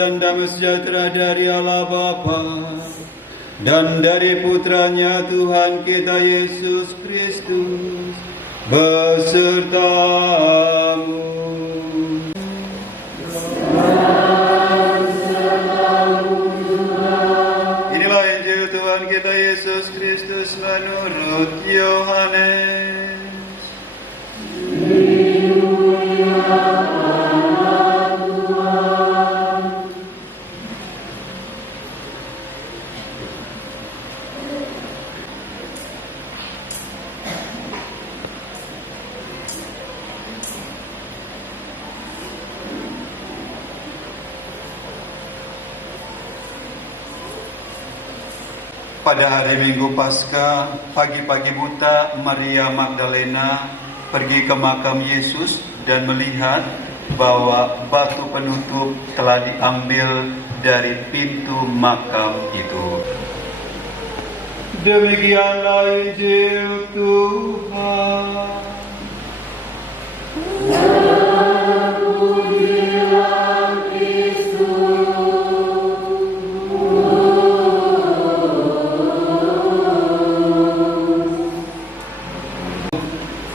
dan damai sejahtera dari Allah Bapa dan dari Putranya Tuhan kita Yesus Kristus besertamu. Inilah Injil Tuhan kita Yesus Kristus menurut Yohanes. Pada hari Minggu Paskah, pagi-pagi buta, Maria Magdalena pergi ke makam Yesus dan melihat bahwa batu penutup telah diambil dari pintu makam itu. Demikianlah Injil Tuhan.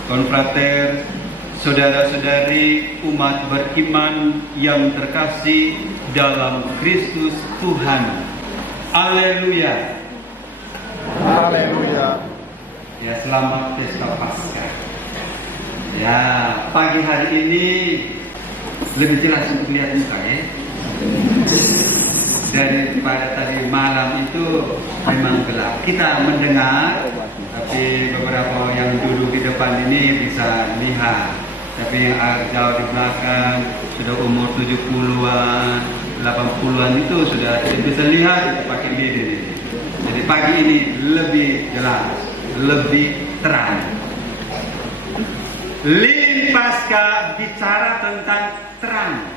Konfrater, saudara-saudari umat beriman yang terkasih dalam Kristus Tuhan. Haleluya. Haleluya. Ya, selamat pesta Paskah. Ya, pagi hari ini lebih jelas untuk lihat muka ya. Daripada tadi malam itu memang gelap. Kita mendengar, tapi beberapa yang duduk di depan ini bisa lihat. Tapi yang jauh di belakang sudah umur 70-an, 80-an itu sudah bisa lihat pakai lilin ini. Jadi pagi ini lebih jelas, lebih terang. Lilin Paskah bicara tentang terang.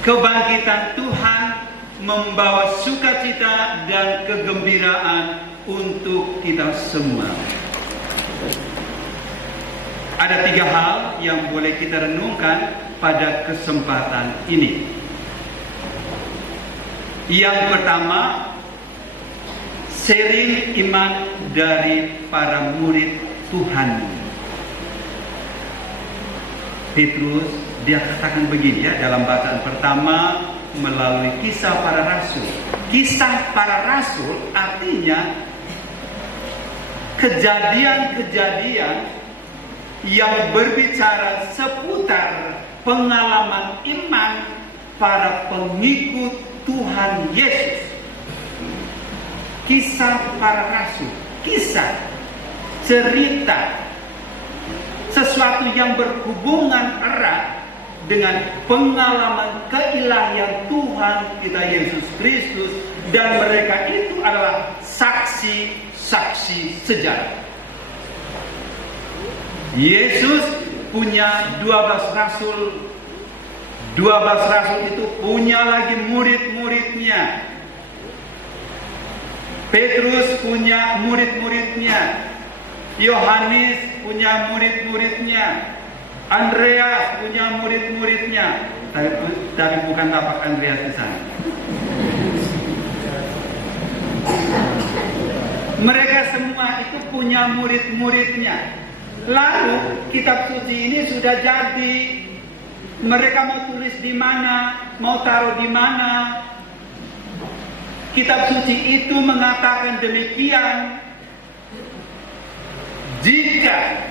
Kebangkitan Tuhan membawa sukacita dan kegembiraan untuk kita semua. Ada 3 hal yang boleh kita renungkan pada kesempatan ini. Yang pertama, sharing iman dari para murid Tuhan. Petrus dia katakan begini ya dalam bacaan pertama melalui kisah para rasul. Kisah para rasul artinya kejadian-kejadian yang berbicara seputar pengalaman iman para pengikut Tuhan Yesus. Kisah para rasul, kisah, cerita, sesuatu yang berhubungan erat dengan pengalaman keilahian Tuhan kita Yesus Kristus, dan mereka itu adalah saksi-saksi sejarah. Yesus punya 12 rasul. 12 rasul itu punya lagi murid-muridnya. Petrus punya murid-muridnya. Yohanes punya murid-muridnya. Andreas punya murid-muridnya, tapi bukan tapak Andreas di sana. Mereka semua itu punya murid-muridnya. Lalu kitab suci ini sudah jadi. Mereka mau tulis di mana, mau taruh di mana. Kitab suci itu mengatakan demikian. Jika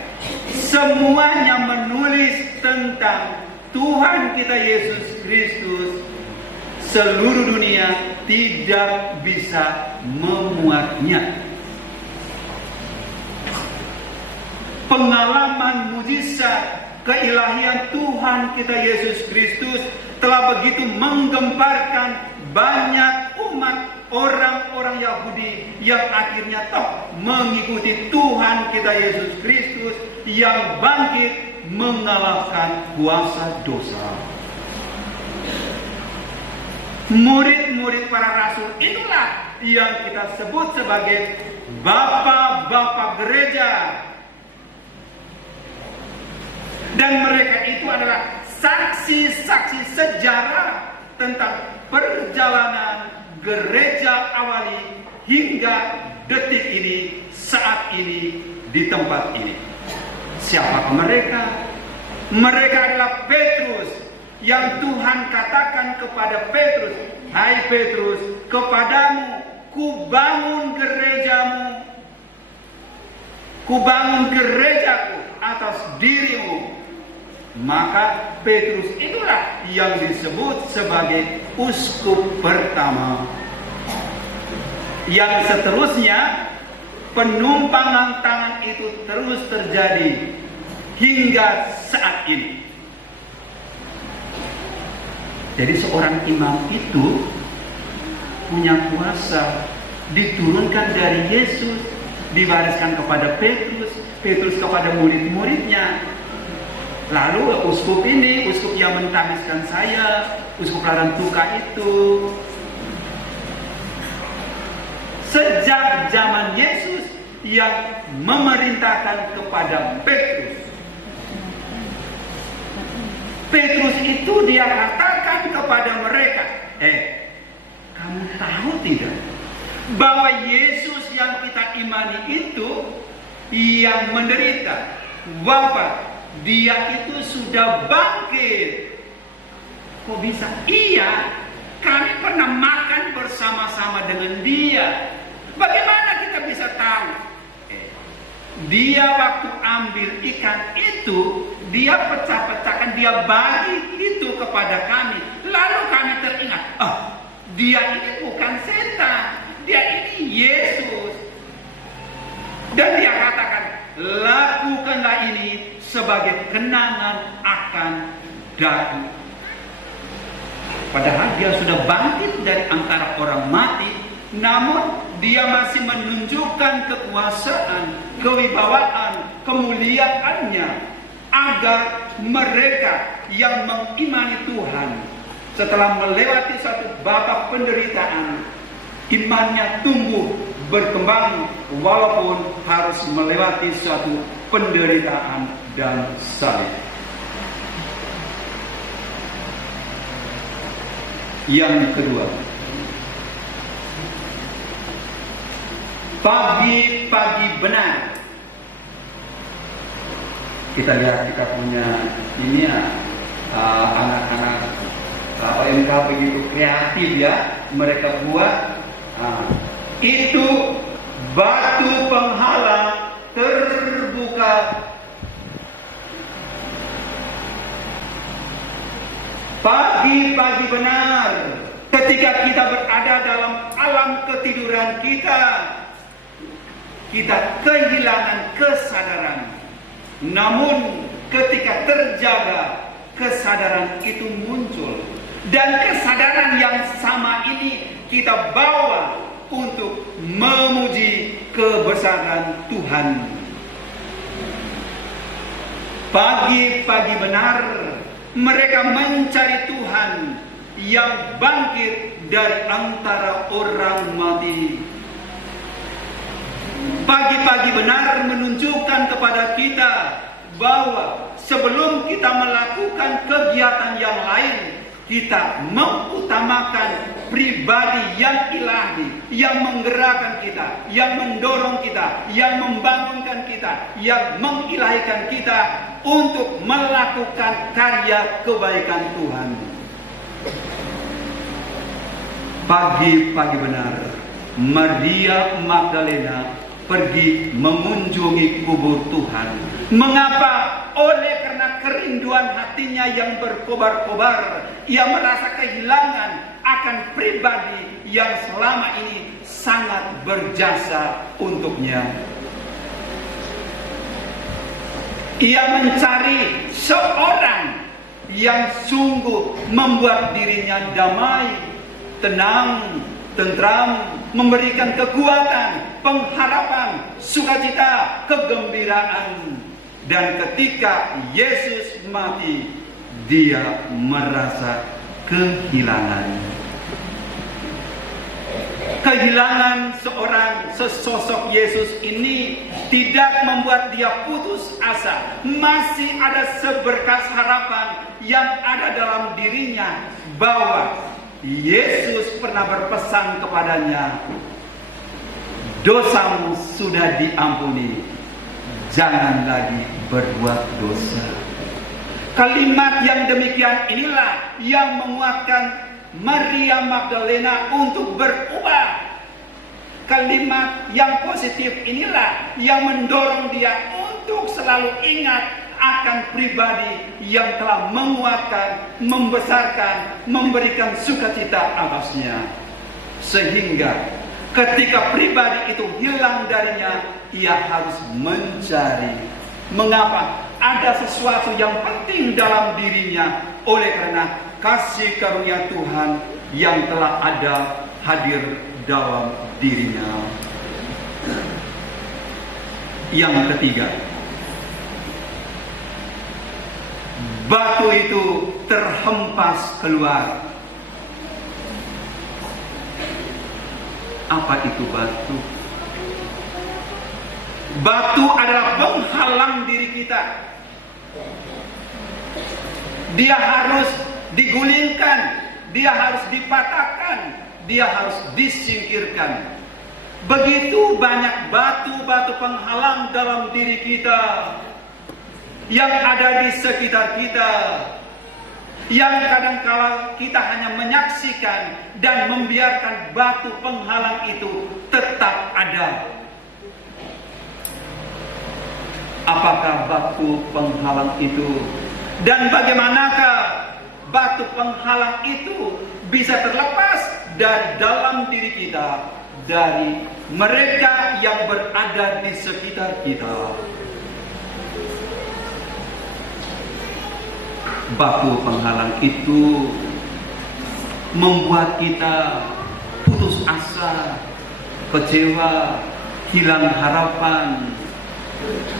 semuanya menulis tentang Tuhan kita Yesus Kristus, seluruh dunia tidak bisa memuatnya. Pengalaman mujizat keilahian Tuhan kita Yesus Kristus telah begitu menggemparkan banyak umat orang-orang Yahudi yang akhirnya mengikuti Tuhan kita Yesus Kristus yang bangkit mengalahkan kuasa dosa. Murid-murid para rasul itulah yang kita sebut sebagai bapak-bapak gereja. Dan mereka itu adalah saksi-saksi sejarah tentang perjalanan gereja awali hingga detik ini, saat ini, di tempat ini. Siapakah mereka? Mereka adalah Petrus, yang Tuhan katakan kepada Petrus, "Hai Petrus, kepadamu kubangun gerejamu, kubangun gerejaku atas dirimu." Maka Petrus itulah yang disebut sebagai uskup pertama. Yang seterusnya, penumpangan tangan itu terus terjadi hingga saat ini. Jadi seorang imam itu punya kuasa, diturunkan dari Yesus, diwariskan kepada Petrus, Petrus kepada murid-muridnya. Lalu uskup ini, uskup yang mentamiskan saya, uskup Larantuka itu, sejak zaman Yesus yang memerintahkan kepada Petrus. Petrus itu dia katakan kepada mereka, kamu tahu tidak bahwa Yesus yang kita imani itu yang menderita, wafat, dia itu sudah bangkit. Kok bisa? Iya, kami pernah makan bersama-sama dengan dia. Bagaimana kita bisa tahu? Dia waktu ambil ikan itu, dia pecah-pecahkan, dia bagi itu kepada kami. Lalu kami teringat, dia ini bukan setan, dia ini Yesus. Dan dia katakan, lakukanlah ini sebagai kenangan akan daku. Padahal dia sudah bangkit dari antara orang mati, namun dia masih menunjukkan kekuasaan, kewibawaan, kemuliaannya, agar mereka yang mengimani Tuhan setelah melewati satu babak penderitaan, imannya tumbuh, berkembang, walaupun harus melewati suatu penderitaan dan salib. Yang kedua, pagi-pagi benar. Kita lihat, kita punya ini ya, anak-anak OMK begitu kreatif ya, mereka buat itu batu penghalang terbuka. Pagi-pagi benar, ketika kita berada dalam alam ketiduran kita kehilangan kesadaran. Namun ketika terjaga, kesadaran itu muncul. Dan kesadaran yang sama ini kita bawa untuk memuji kebesaran Tuhan. Pagi-pagi benar, mereka mencari Tuhan yang bangkit dari antara orang mati. Pagi-pagi benar menunjukkan kepada kita bahwa sebelum kita melakukan kegiatan yang lain, kita mengutamakan pribadi yang ilahi, yang menggerakkan kita, yang mendorong kita, yang membangunkan kita, yang mengilahikan kita untuk melakukan karya kebaikan Tuhan. Pagi-pagi benar, Maria Magdalena pergi mengunjungi kubur Tuhan. Mengapa? Oleh karena kerinduan hatinya yang berkobar-kobar, ia merasa kehilangan akan pribadi yang selama ini sangat berjasa untuknya. Ia mencari seorang yang sungguh membuat dirinya damai, tenang, tentram, memberikan kekuatan, pengharapan, sukacita, kegembiraan. Dan ketika Yesus mati, dia merasa kehilangan. Kehilangan sesosok Yesus ini tidak membuat dia putus asa. Masih ada seberkas harapan yang ada dalam dirinya, bahwa Yesus pernah berpesan kepadanya, dosamu sudah diampuni, jangan lagi berbuat dosa. Kalimat yang demikian inilah yang menguatkan Maria Magdalena untuk berubah. Kalimat yang positif inilah yang mendorong dia untuk selalu ingat akan pribadi yang telah menguatkan, membesarkan, memberikan sukacita atasnya. Sehingga ketika pribadi itu hilang darinya, ia harus mencari. Mengapa? Ada sesuatu yang penting dalam dirinya, oleh karena kasih karunia Tuhan yang telah ada hadir dalam dirinya. Yang ketiga, batu itu terhempas keluar. Apa itu batu? Batu adalah penghalang diri kita. Dia harus digulingkan, dia harus dipatahkan, dia harus disingkirkan. Begitu banyak batu-batu penghalang dalam diri kita yang ada di sekitar kita, yang kadang-kala kita hanya menyaksikan dan membiarkan batu penghalang itu tetap ada. Apakah batu penghalang itu, dan bagaimanakah batu penghalang itu bisa terlepas dari dalam diri kita, dari mereka yang berada di sekitar kita? Batu penghalang itu membuat kita putus asa, kecewa, hilang harapan,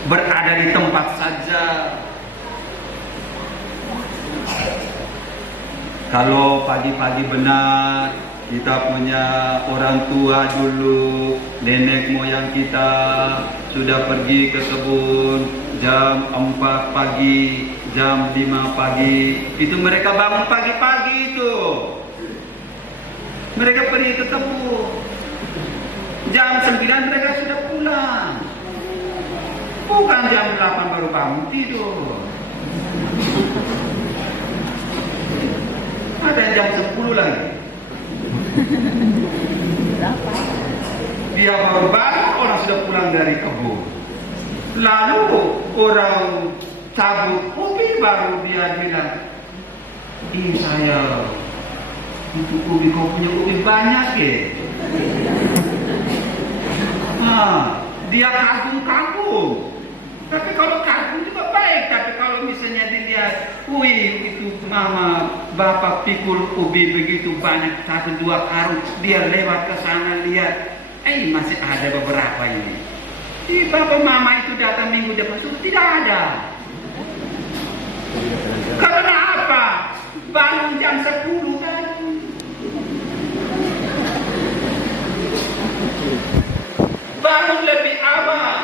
berada di tempat saja. Kalau pagi-pagi benar kita punya orang tua dulu, nenek moyang kita sudah pergi ke kebun jam 4 pagi, jam 5 pagi, itu mereka bangun pagi-pagi itu. Mereka pergi ke kebun. Jam 9 mereka sudah pulang. Bukan jam 8 baru bangun tidur. Ada yang jam 10 lagi. Dia baru bangun, orang sudah pulang dari kebun. Lalu orang cabut ubi baru dia bilang, ih saya, itu ubi kau punya ubi banyak ya. Dia kagum-kagum. Tapi kalau kagum juga baik. Tapi kalau misalnya dilihat, wih itu mama bapak pikul ubi begitu banyak, 1-2 karung, dia lewat ke sana lihat, masih ada beberapa ini. Bapak mama itu datang minggu depan sudah tidak ada. Karena apa? Bangun jam 10 tadi. Bangun lebih awal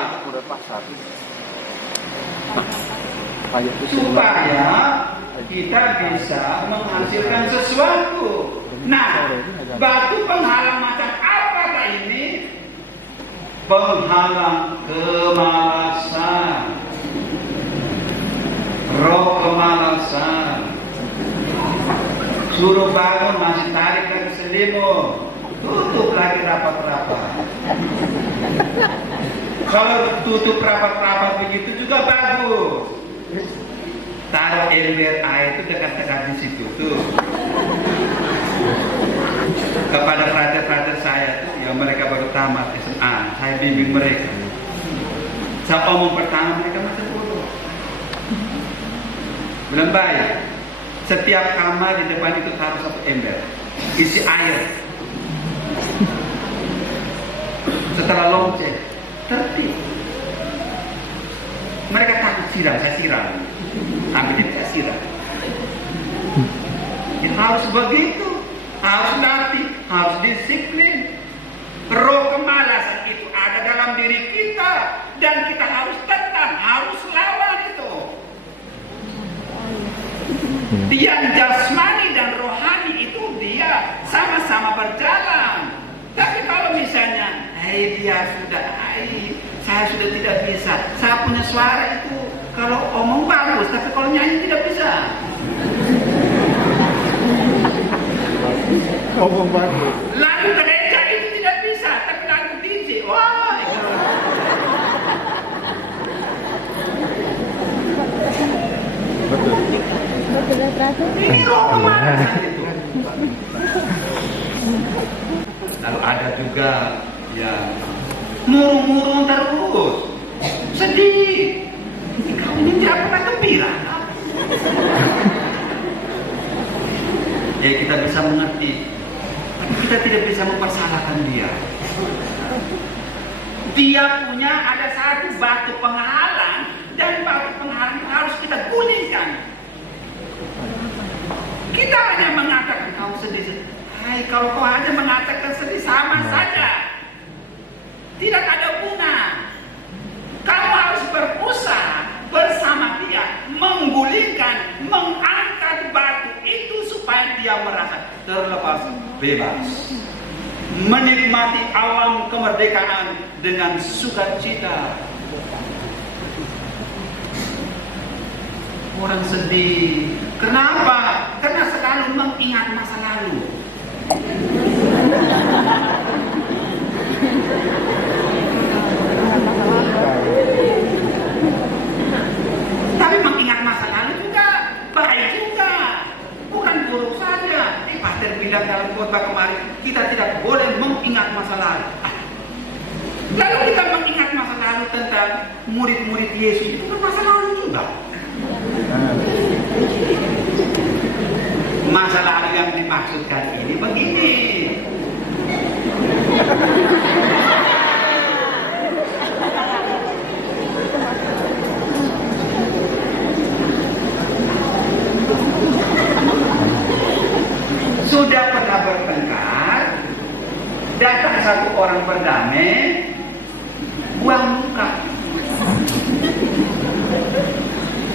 supaya kita bisa menghasilkan sesuatu. Nah, batu penghalang macam apakah ini? Penghalang kemalasan, roh kemalasan. Suruh bangun masih tarik dari selimut, tutup lagi rapat-rapat. Kalau tutup rapat-rapat begitu juga bagus. Taruh ember air itu dekat-dekat di situ tuh. Kepada frater-frater saya tuh, yang mereka baru tamat SMA, saya bimbing mereka. Saya omong pertama mereka masih bodoh. Belum baik. Setiap kamar di depan itu taruh 1 ember, isi air. Setelah lonceng, tertib. Mereka takut siram, saya siram. Ambil saya siram. Ya, harus begitu, harus latih, harus disiplin. Roh kemalasan itu ada dalam diri kita dan kita harus tentang, harus lawan itu. saya sudah tidak bisa. Saya punya suara itu kalau omong bagus, tapi kalau nyanyi tidak bisa. Ngomong bagus. Lagu gereja itu tidak bisa, tapi lagu DJ, wah. Betul. Ini roh kemana itu? Lalu ada juga yang murung-murung terus, sedih. Kau ini tidak pernah gembira. Ya kita bisa mengerti, tapi kita tidak bisa mempersalahkan dia. Dia punya ada satu batu penghalang, dan batu penghalang itu harus kita gulingkan. Kita hanya mengatakan kau sedih. Hai, kalau kau hanya mengatakan sedih sama saja, tidak ada bunga. Kamu harus berusaha bersama dia, menggulingkan, mengangkat batu itu supaya dia merasa terlepas bebas, menikmati alam kemerdekaan dengan sukacita. Orang sedih, kenapa? Karena selalu mengingat masa lalu. Tapi mengingat masa lalu juga baik juga, bukan buruk saja. Pastor bilang dalam khotbah kemarin, kita tidak boleh mengingat masa lalu. Lalu kita mengingat masa lalu tentang murid-murid Yesus, itu kan masa lalu juga. Masa lalu yang dimaksudkan ini begini. Sudah pernah bertengkar, datang satu orang berdamai, buang muka.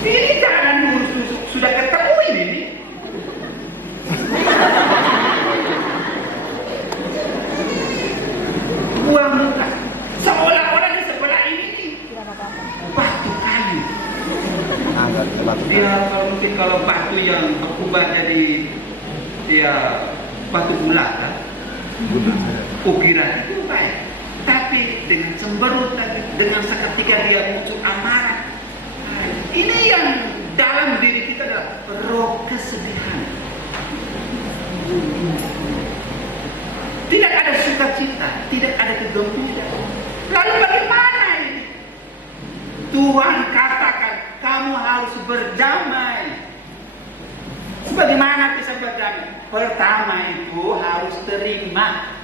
Ini jalan lurus sudah ketemu ini. Buang muka. Seolah-olah di sebelah ini batu kayu. Dia mungkin kalau batu yang berubah jadi batu bulat, ukiran itu baik. Tapi dengan cemberut, dengan seketika dia muncul amarah. Ini yang dalam diri kita adalah roh kesedihan. Tidak ada sukacita, tidak ada kegembiraan. Lalu bagaimana ini? Tuhan katakan, kamu harus berdamai. Bagaimana bisa berdamai? Pertama itu harus terima.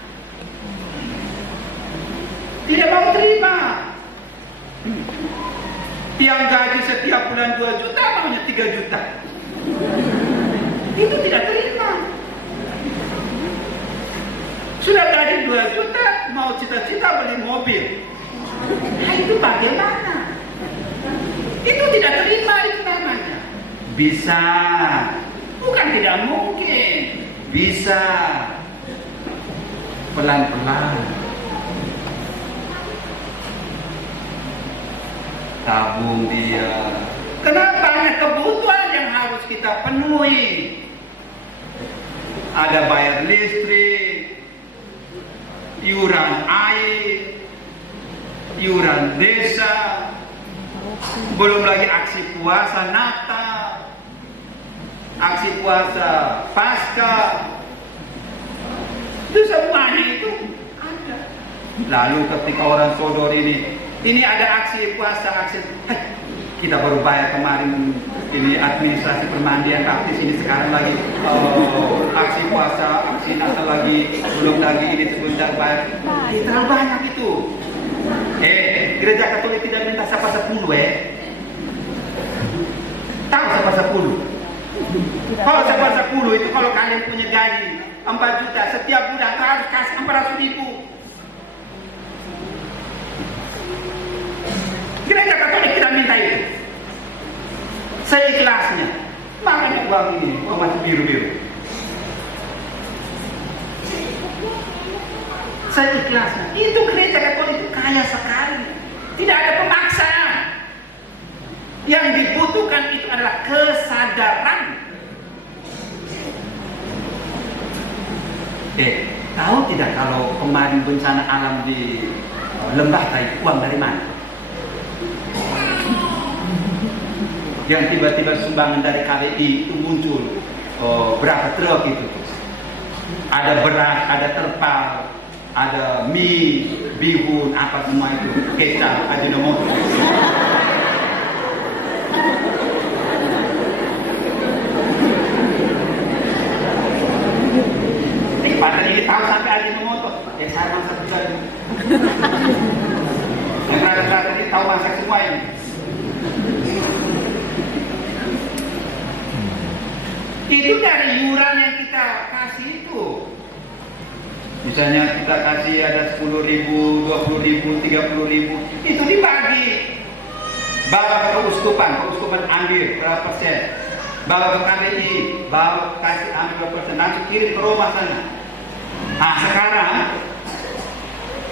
Tidak mau terima. Yang gaji setiap bulan 2 juta, maunya 3 juta. Itu tidak terima. Sudah gaji 2 juta, mau cita-cita beli mobil. Nah, itu bagaimana? Itu tidak terima, itu namanya. Bisa. Bukan tidak mungkin. Bisa. Pelan-pelan. Tabung dia. Kenapa? Hanya kebutuhan yang harus kita penuhi. Ada bayar listrik, iuran air, iuran desa, belum lagi aksi puasa Natal, aksi puasa Pasca. Itu semuanya itu ada. Lalu ketika orang sodor ini ada aksi puasa, kita baru bayar kemarin ini administrasi permandian baptis, ini sekarang lagi aksi puasa, aksi Natal lagi, belum lagi ini sebentar bayar. Terlalu banyak itu. Gereja Katolik tidak minta sapa 10 Tahu sapa 10? Kalau sapa 10 itu kalau kalian punya gaji 4 juta setiap bulan harus kasih 400.000. Gereja Katolik tidak minta itu. Saya ikhlasnya. Makanya uang ini, uang masih biru-biru. Saya ikhlasnya. Itu gereja Katolik itu kaya sekali. Tidak ada pemaksaan. Yang dibutuhkan itu adalah kesadaran. Tahu tidak kalau kemarin bencana alam di Lembah Kayu, uang dari mana? Yang tiba-tiba sumbangan dari KBI itu muncul, berapa truk itu? Ada beras, ada terpal, ada mie, bihun, apa semua itu, kecap, ajinomoto. Padahal ini tahu sampai ajinomoto, saya masak juga. Yang rata-rata ini tahu masak semua ini. Itu dari iuran yang kita kasih itu. Misalnya kita kasih ada 10.000, 20.000, 30.000, itu dibagi. Bawa ke keuskupan ambil berapa persen. Bawa ke KBI, bawa kasih ambil berapa persen, nanti kirim ke rumah sana. Nah sekarang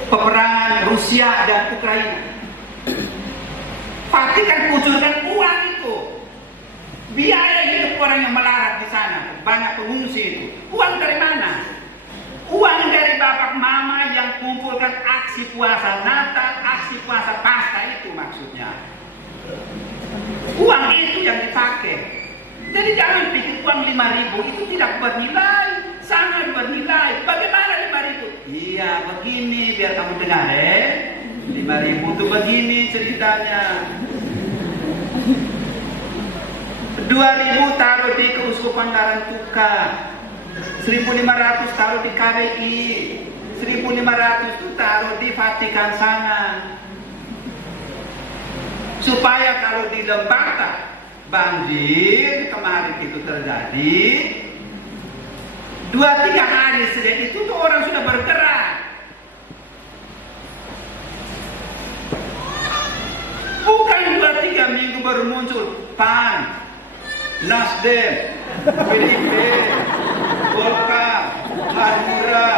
peperangan Rusia dan Ukraina, Vatikan kucurkan uang itu, biaya hidup orang yang melarat di sana, banyak pengungsi itu. Uang dari mana? Uang dari bapak mama yang kumpulkan aksi puasa Natal, aksi puasa Paskah itu maksudnya. Uang itu yang dipakai. Jadi jangan pikir uang 5.000 itu tidak bernilai, sangat bernilai. Bagaimana 5.000? Iya begini, biar kamu dengar 5.000 itu begini ceritanya. 2.000 taruh di Keuskupan Larantuka, 1.500 taruh di KBI, 1.500 itu taruh di Vatikan sana. Supaya kalau di Lembata banjir kemarin itu terjadi, 2-3 hari sejak itu tuh orang sudah bergerak. Bukan 2-3 minggu baru muncul PAN, Nasdem, PDIP, Golkar, Hanura.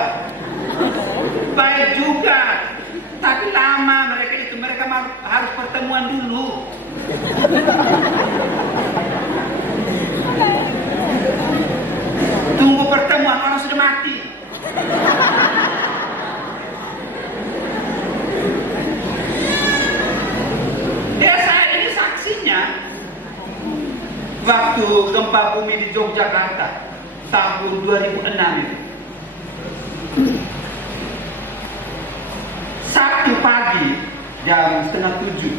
Baik juga, tapi lama mereka harus pertemuan dulu. Tunggu pertemuan, orang sudah mati. Saya ini saksinya. Waktu gempa bumi di Yogyakarta tahun 2006 itu, Sabtu pagi jam 6:30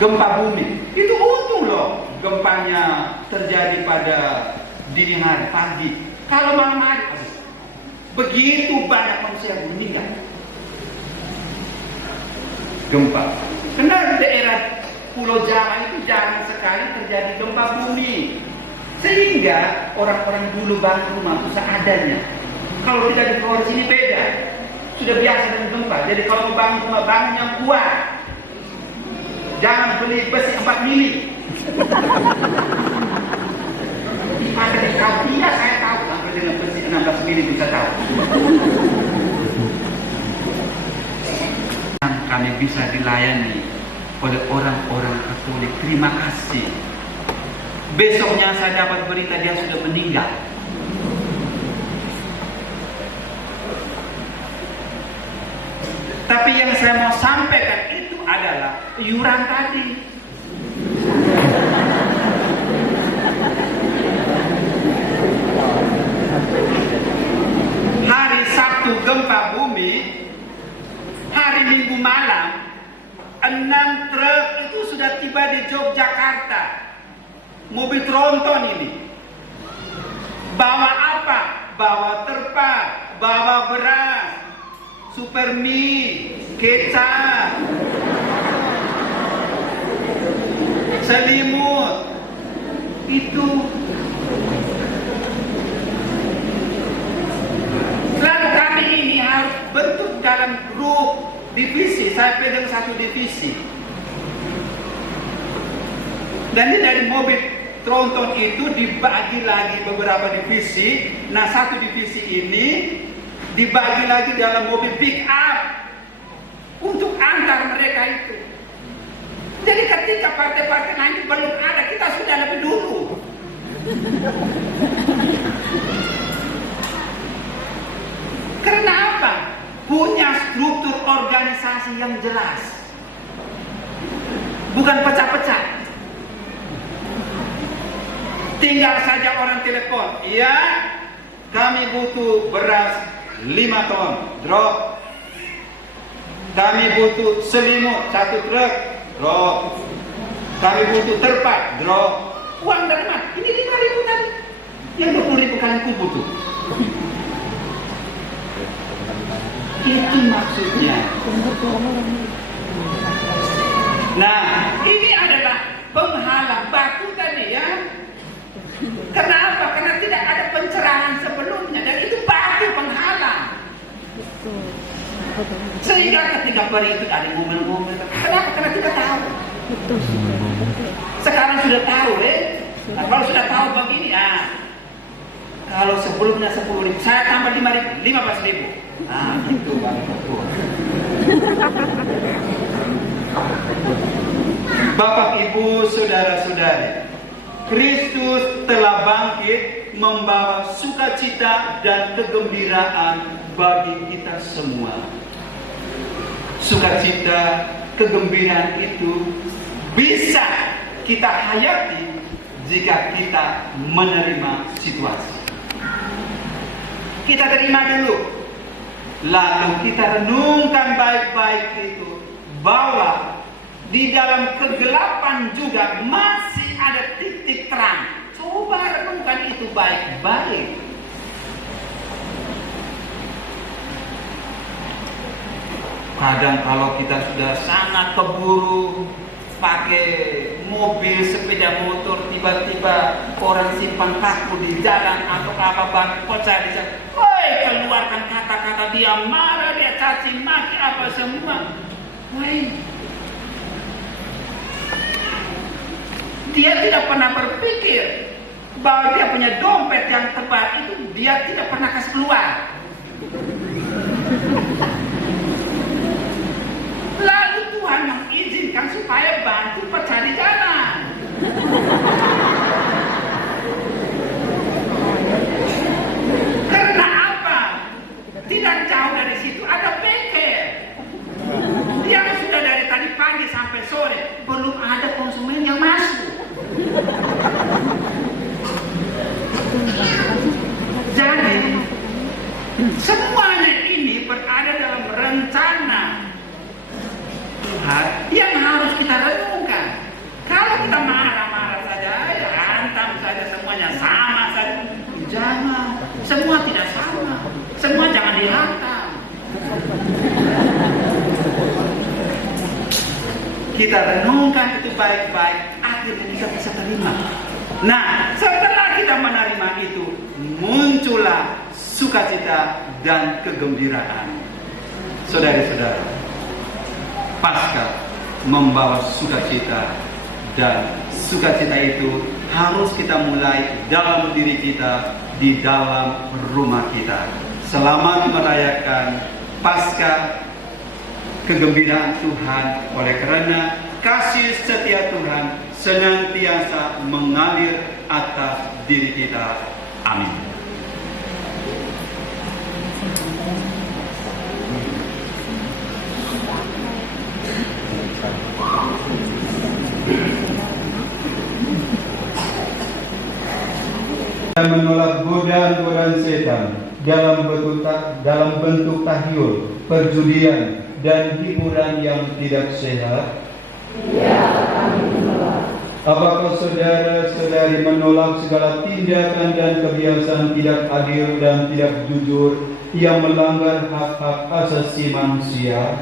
gempa bumi. Itu untung loh gempanya terjadi pada dini hari pagi. Kalau malam hari begitu banyak manusia yang meninggal gempa. Karena daerah Pulau Jawa itu jarang sekali terjadi gempa bumi, sehingga orang-orang dulu bangun rumah itu seadanya. Kalau tidak di Flores ini beda, sudah biasa dengan gempa. Jadi kalau mau bangun rumah, bangun yang kuat. Jangan beli besi 4 mili. Ada di Kampia saya tahu, sampai dengan besi 16 mili bisa tahu. Kami bisa dilayani oleh orang-orang Katolik. Terima kasih. Besoknya saya dapat berita dia sudah meninggal. Tapi yang saya mau sampaikan itu adalah iuran tadi. Hari Sabtu gempa bumi, hari Minggu malam 6 truk itu sudah tiba di Yogyakarta. Mobil tronton ini. Bawa apa? Bawa terpal, bawa beras, super mie, kecap, selimut. Itu. Lalu kami ini harus bentuk dalam grup divisi. Saya pegang satu divisi. Dan dari mobil tronton itu dibagi lagi beberapa divisi. Nah, satu divisi ini dibagi lagi dalam mobil pick up untuk antar mereka itu. Jadi ketika partai-partai lain belum ada, kita sudah lebih dulu. Karena apa? Punya struktur organisasi yang jelas. Bukan pecah-pecah. Tinggal saja orang telepon, iya, kami butuh beras 5 ton, drop. Kami butuh selimut 1 truk, drop. Kami butuh terpat, drop. Uang dari mana? Ini 5.000 tadi. Yang 20.000 kalian kumpul tuh. Itu maksudnya. Nah, ini adalah penghalang batu tadi ya. Kenapa? Karena tidak ada pencerahan sebelumnya dan itu batu penghalang. Sehingga ketika beri itu ada ngomel-ngomel. Kenapa? Karena tidak tahu. Sekarang sudah tahu Nah, kalau sudah tahu begini kalau sebelumnya 10.000, saya tambah 5.000, 15.000. Itu betul. Bapak, Ibu, saudara-saudari, Kristus telah bangkit membawa sukacita dan kegembiraan bagi kita semua. Sukacita, kegembiraan itu bisa kita hayati jika kita menerima situasi. Kita terima dulu, lalu kita renungkan baik-baik itu bahwa di dalam kegelapan juga masih ada titik terang. Coba renungkan itu baik-baik. Kadang kalau kita sudah sangat keburu pakai mobil, sepeda motor, tiba-tiba orang simpan paku di jalan atau apa pecah di jalan. Woi, keluarkan kata-kata, dia marah, dia caci maki apa semua. Woi, dia tidak pernah berpikir bahwa dia punya dompet yang tepat itu dia tidak pernah kasih keluar. Lalu Tuhan mengizinkan supaya bantu pecah di jalan. Karena apa? Tidak jauh dari situ ada bengkel. Dia sudah dari tadi pagi sampai sore belum ada konsumen yang masuk. Jadi semuanya ini berada dalam rencana Tuhan yang harus kita renungkan. Kalau kita marah-marah saja, ya hantam saja semuanya sama saja. Jangan, semua tidak sama. Semua jangan dihantam. Kita renungkan itu baik-baik, akhirnya kita bisa terima. Nah, setelah kita menerima itu, muncullah sukacita dan kegembiraan. Saudara-saudara, Paskah membawa sukacita, dan sukacita itu harus kita mulai dalam diri kita, di dalam rumah kita. Selamat merayakan Paskah, kegembiraan Tuhan, oleh karena kasih setia Tuhan senantiasa mengalir atas diri kita. Amin. Dan menolak godaan-godaan setan dalam bentuk tahyul, perjudian, dan hiburan yang tidak sehat. Apakah saudara-saudari menolak segala tindakan dan kebiasaan tidak adil dan tidak jujur yang melanggar hak-hak asasi manusia?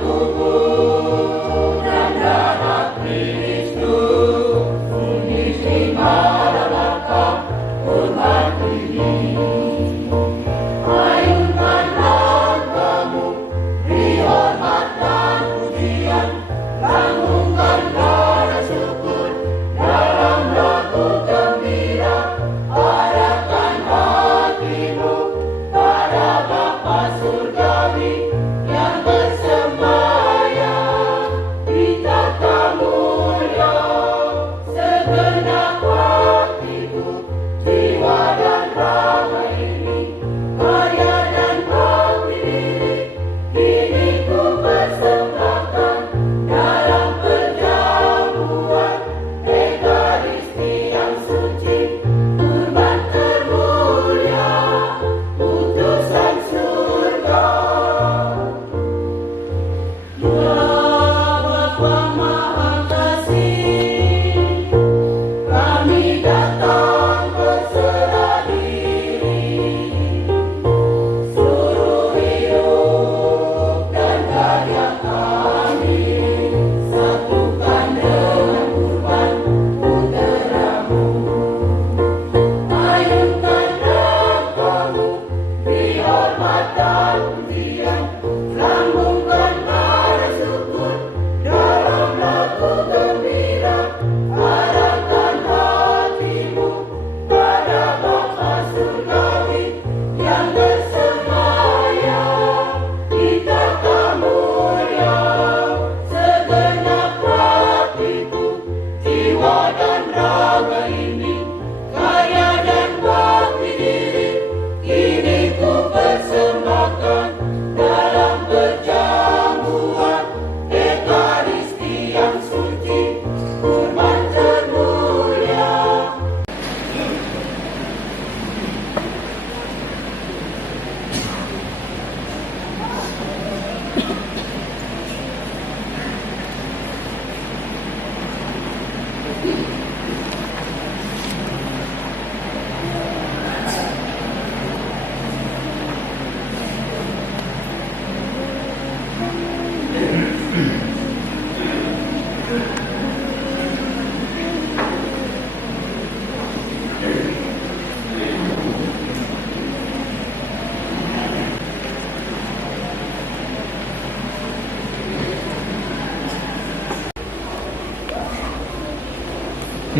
Tubuh dan darah Kristus,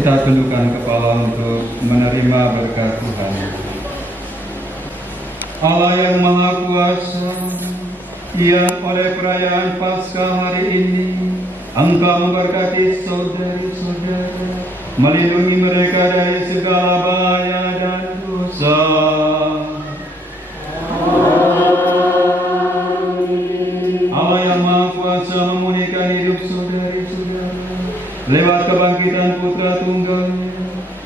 Kita tundukkan kepala untuk menerima berkat Tuhan. Allah yang Maha Kuasa, yang oleh perayaan Paskah hari ini Engkau memberkati saudari-saudara, melindungi mereka dari segala bahaya dan dosa. Allah yang Maha Kuasa memulihkan hidup saudari-saudara lewat kebangkitan Putra Tunggalnya,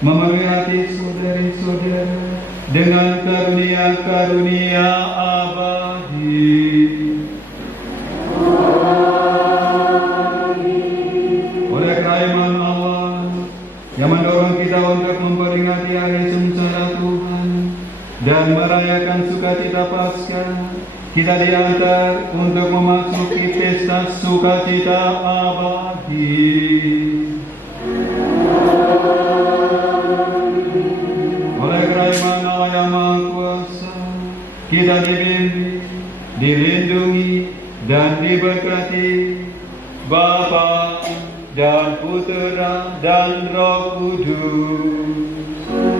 memenuhi hati saudari-saudara dengan karunia-karunia abadi. Oleh kerajaan Allah yang mendorong kita untuk memperingati hari sengsara Tuhan dan merayakan sukacita Paskah, kita diantar untuk memasuki pesta sukacita abadi. Oleh kerajaan Allah yang Maha Kuasa, kita dibimbing, dilindungi, dan diberkati Bapa dan Putera dan Roh Kudus.